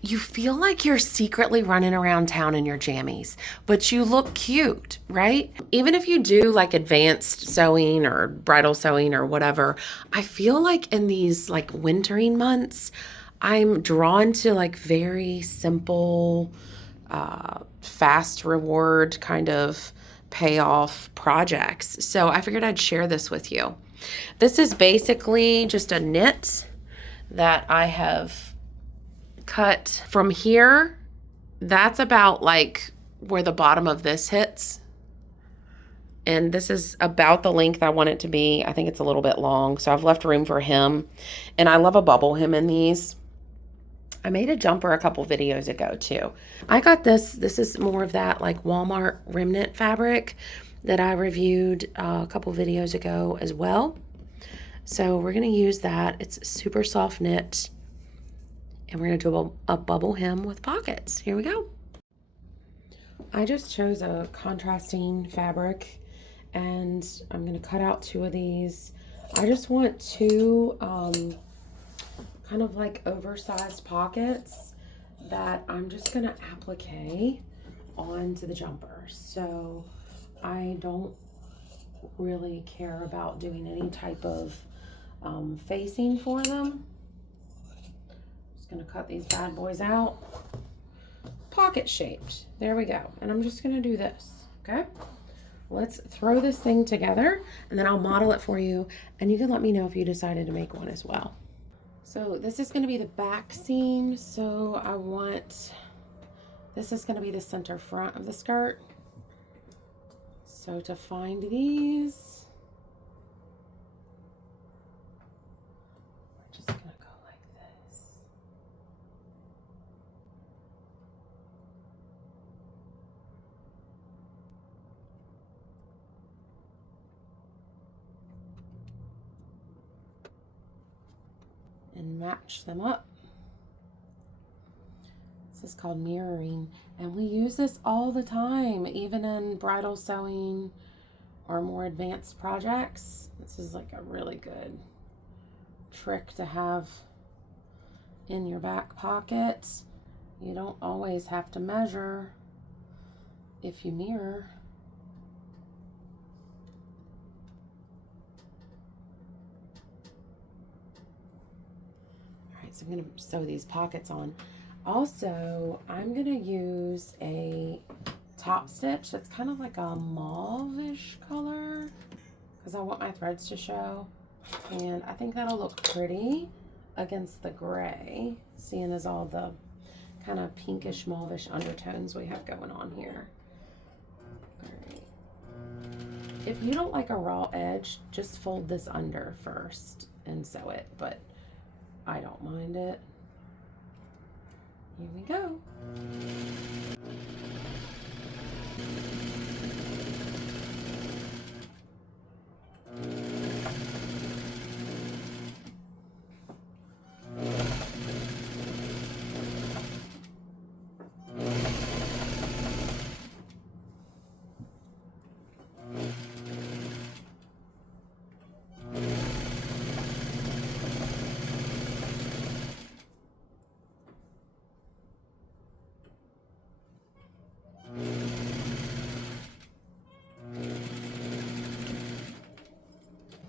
you feel like you're secretly running around town in your jammies, but you look cute, right? Even if you do like advanced sewing or bridal sewing or whatever, I feel like in these like wintering months, I'm drawn to like very simple, fast reward kind of payoff projects. So I figured I'd share this with you. This is basically just a knit that I have cut from here. That's about like where the bottom of this hits. And this is about the length I want it to be. I think it's a little bit long, so I've left room for him. And I love a bubble hem in these. I made a jumper a couple videos ago too. I got this. This is more of that like Walmart remnant fabric that I reviewed a couple videos ago as well. So we're going to use that. It's super soft knit. And we're going to do a bubble hem with pockets. Here we go. I just chose a contrasting fabric and I'm going to cut out 2 of these. I just want 2 kind of like oversized pockets that I'm just going to applique onto the jumper. So I don't really care about doing any type of facing for them. Just going to cut these bad boys out. Pocket shaped. There we go. And I'm just going to do this. Okay. Let's throw this thing together and then I'll model it for you. And you can let me know if you decided to make one as well. So this is going to be the back seam. So I want, this is going to be the center front of the skirt. So to find these, we're just going to go like this. And match them up. This is called mirroring, and we use this all the time, even in bridal sewing or more advanced projects. This is like a really good trick to have in your back pocket. You don't always have to measure if you mirror. So I'm going to sew these pockets on. Also, I'm going to use a top stitch that's kind of like a mauve-ish color because I want my threads to show. And I think that'll look pretty against the gray, seeing as all the kind of pinkish mauve-ish undertones we have going on here. All right. If you don't like a raw edge, just fold this under first and sew it, but I don't mind it. Here we go.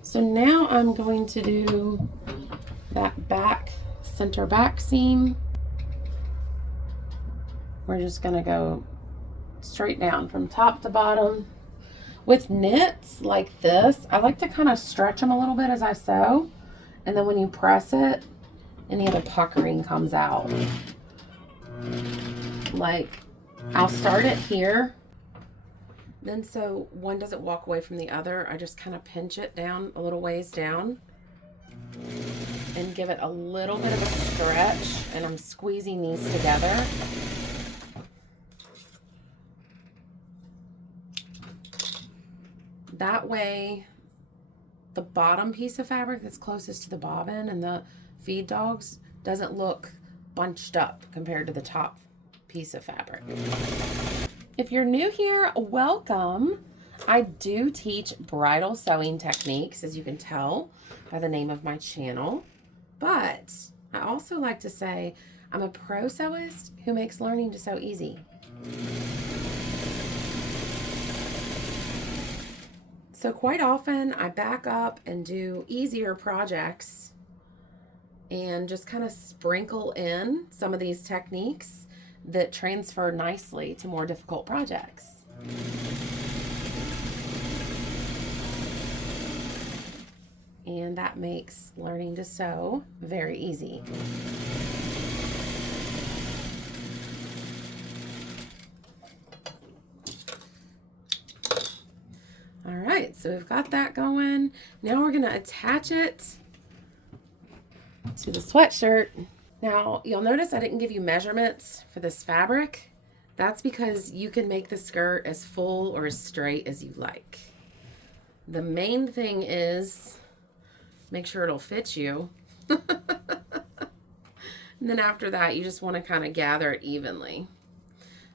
So now I'm going to do that back, center back seam. We're just going to go straight down from top to bottom. With knits like this, I like to kind of stretch them a little bit as I sew. And then when you press it, any of the puckering comes out. Like, I'll start it here. Then so one doesn't walk away from the other, I just kind of pinch it down a little ways down and give it a little bit of a stretch, and I'm squeezing these together. That way the bottom piece of fabric that's closest to the bobbin and the feed dogs doesn't look bunched up compared to the top piece of fabric. If you're new here, welcome. I do teach bridal sewing techniques, as you can tell by the name of my channel. But I also like to say I'm a pro sewist who makes learning to sew easy. So quite often I back up and do easier projects and just kind of sprinkle in some of these techniques that transfer nicely to more difficult projects. And that makes learning to sew very easy. All right, so we've got that going. Now we're gonna attach it to the sweatshirt. Now you'll notice I didn't give you measurements for this fabric. That's because you can make the skirt as full or as straight as you like. The main thing is make sure it'll fit you. And then after that, you just want to kind of gather it evenly.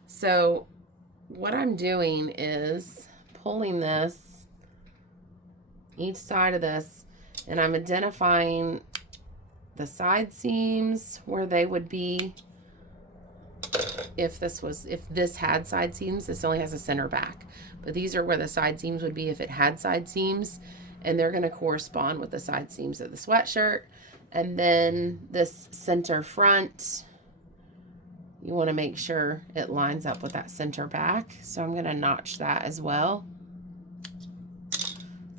So what I'm doing is pulling this, each side of this, and I'm identifying the side seams where they would be. If this had side seams, this only has a center back, but these are where the side seams would be if it had side seams, and they're going to correspond with the side seams of the sweatshirt. And then this center front, you want to make sure it lines up with that center back. So I'm going to notch that as well.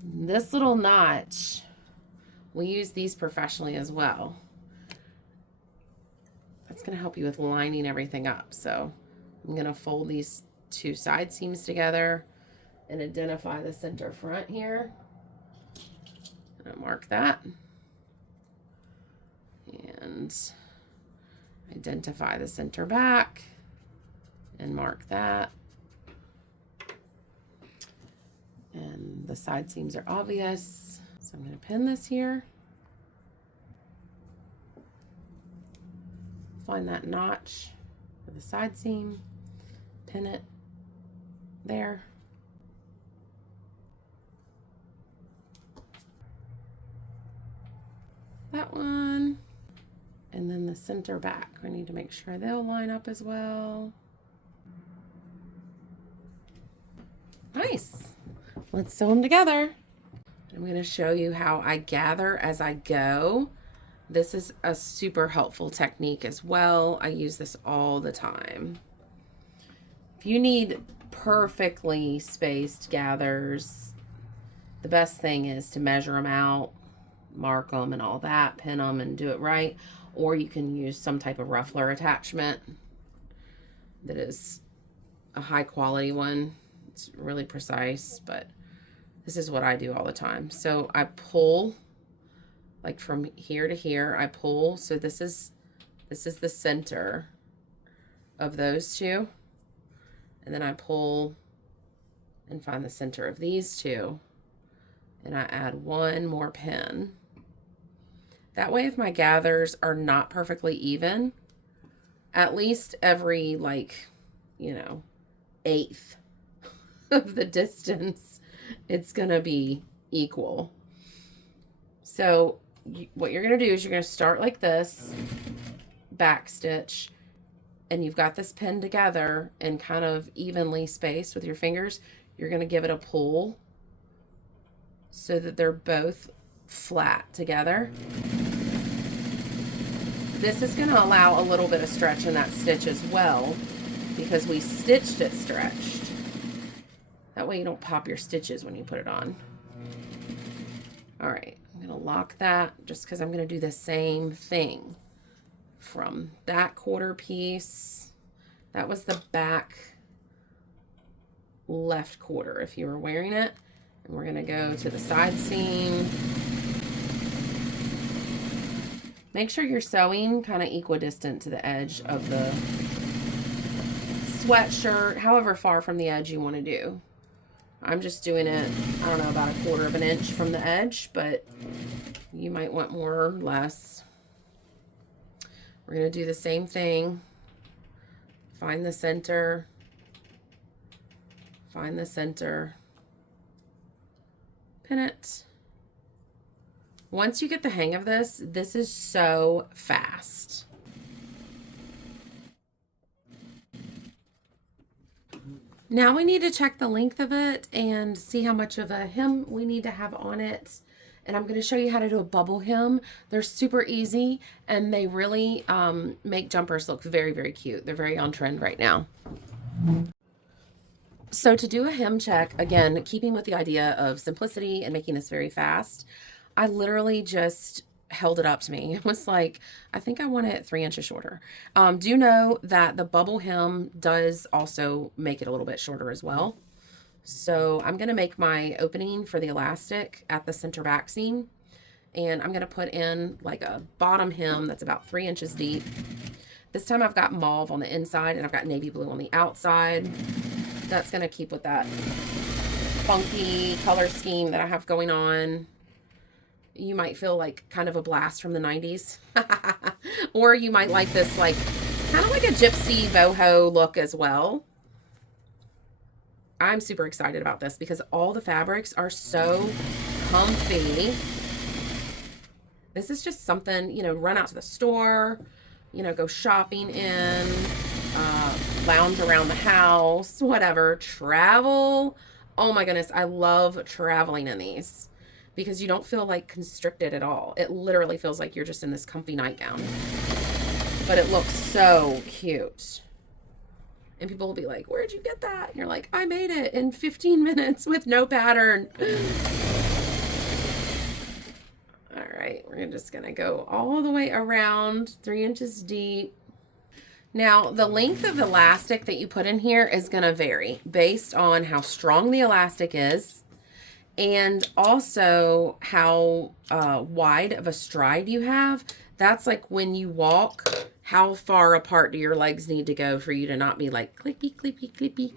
This little notch, we use these professionally as well. That's going to help you with lining everything up. So I'm going to fold these two side seams together and identify the center front here. I'm going to mark that. And identify the center back and mark that. And the side seams are obvious. So I'm going to pin this here. Find that notch for the side seam, pin it there. That one. And then the center back. We need to make sure they'll line up as well. Nice. Let's sew them together. I'm going to show you how I gather as I go. This is a super helpful technique as well. I use this all the time. If you need perfectly spaced gathers, the best thing is to measure them out, mark them and all that, pin them and do it right. Or you can use some type of ruffler attachment that is a high quality one. It's really precise, but this is what I do all the time. So I pull like from here to here, I pull. So this is the center of those two. And then I pull and find the center of these two. And I add one more pin. That way, if my gathers are not perfectly even, at least every eighth of the distance, it's gonna be equal. So what you're gonna do is you're gonna start like this, back stitch, and you've got this pinned together and kind of evenly spaced with your fingers. You're gonna give it a pull so that they're both flat together. This is going to allow a little bit of stretch in that stitch as well because we stitched it stretched. That way you don't pop your stitches when you put it on. All right, I'm going to lock that just because I'm going to do the same thing from that quarter piece. That was the back left quarter if you were wearing it. And we're going to go to the side seam. Make sure you're sewing kind of equidistant to the edge of the sweatshirt, however far from the edge you want to do. I'm just doing it, I don't know, about 1/4 of an inch from the edge, but you might want more or less. We're going to do the same thing. Find the center. Find the center. Pin it. Once you get the hang of this, this is so fast. Now we need to check the length of it and see how much of a hem we need to have on it. And I'm going to show you how to do a bubble hem. They're super easy and they really make jumpers look very, very cute. They're very on trend right now. So to do a hem check, again, keeping with the idea of simplicity and making this very fast, I literally just held it up to me. It was like, I think I want it 3 inches shorter. Do know that the bubble hem does also make it a little bit shorter as well. So I'm going to make my opening for the elastic at the center back seam. And I'm going to put in like a bottom hem that's about 3 inches deep. This time I've got mauve on the inside and I've got navy blue on the outside. That's going to keep with that funky color scheme that I have going on. You might feel like kind of a blast from the 90s. Or you might like this like kind of like a gypsy boho look as well. I'm super excited about this because all the fabrics are so comfy. This is just something, you know, run out to the store, you know, go shopping in, lounge around the house, whatever, travel. Oh my goodness, I love traveling in these because you don't feel like constricted at all. It literally feels like you're just in this comfy nightgown, but it looks so cute. And people will be like, where'd you get that? And you're like, I made it in 15 minutes with no pattern. All right, we're just gonna go all the way around, 3 inches deep. Now, the length of elastic that you put in here is gonna vary based on how strong the elastic is and also how wide of a stride you have. That's like when you walk, how far apart do your legs need to go for you to not be like clippy, clippy, clippy.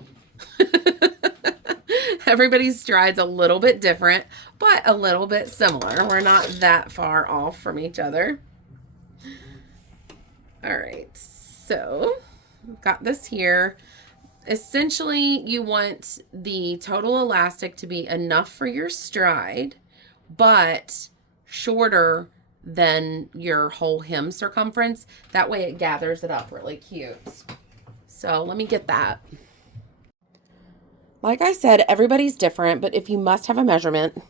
Everybody's stride's a little bit different, but a little bit similar. We're not that far off from each other. All right, so I've got this here. Essentially, you want the total elastic to be enough for your stride, but shorter than your whole hem circumference. That way it gathers it up really cute. So let me get that. Like I said, everybody's different, but if you must have a measurement,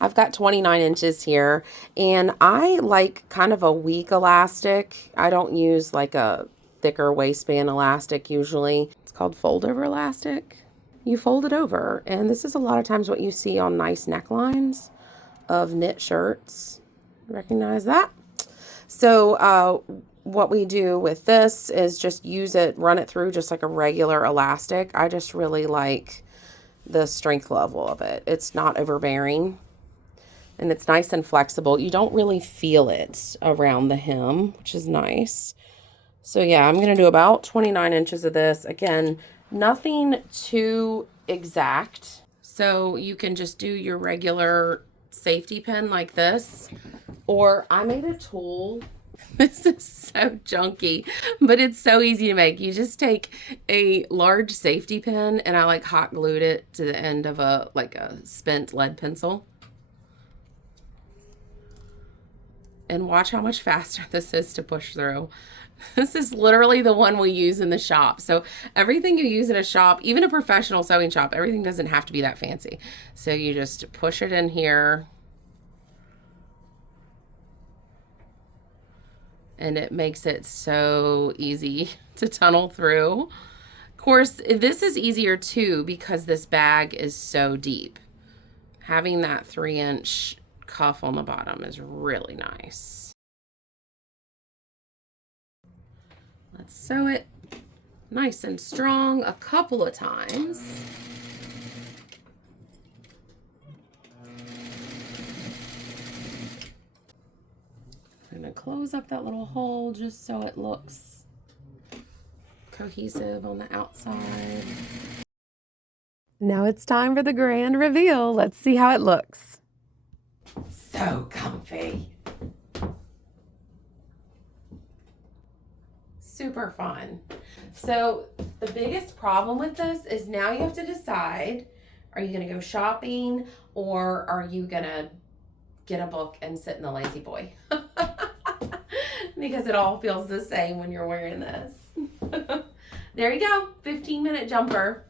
I've got 29 inches here, and I like kind of a weak elastic. I don't use like a thicker waistband elastic usually. It's called fold over elastic. You fold it over, and this is a lot of times what you see on nice necklines of knit shirts. Recognize that? So what we do with this is just use it, run it through just like a regular elastic. I just really like the strength level of it. It's not overbearing and it's nice and flexible. You don't really feel it around the hem, which is nice. So yeah, I'm going to do about 29 inches of this. Again, nothing too exact. So you can just do your regular safety pin like this. Or I made a tool. This is so junky, but it's so easy to make. You just take a large safety pin and I like hot glued it to the end of a spent lead pencil. And watch how much faster this is to push through. This is literally the one we use in the shop. So everything you use in a shop, even a professional sewing shop, everything doesn't have to be that fancy. So you just push it in here. And it makes it so easy to tunnel through. Of course, this is easier too because this bag is so deep. Having that 3-inch cuff on the bottom is really nice. Let's sew it nice and strong a couple of times. I'm going to close up that little hole just so it looks cohesive on the outside. Now it's time for the grand reveal. Let's see how it looks. So comfy. Super fun. So the biggest problem with this is now you have to decide, are you going to go shopping or are you going to get a book and sit in the lazy boy? Because it all feels the same when you're wearing this. There you go, 15-minute jumper.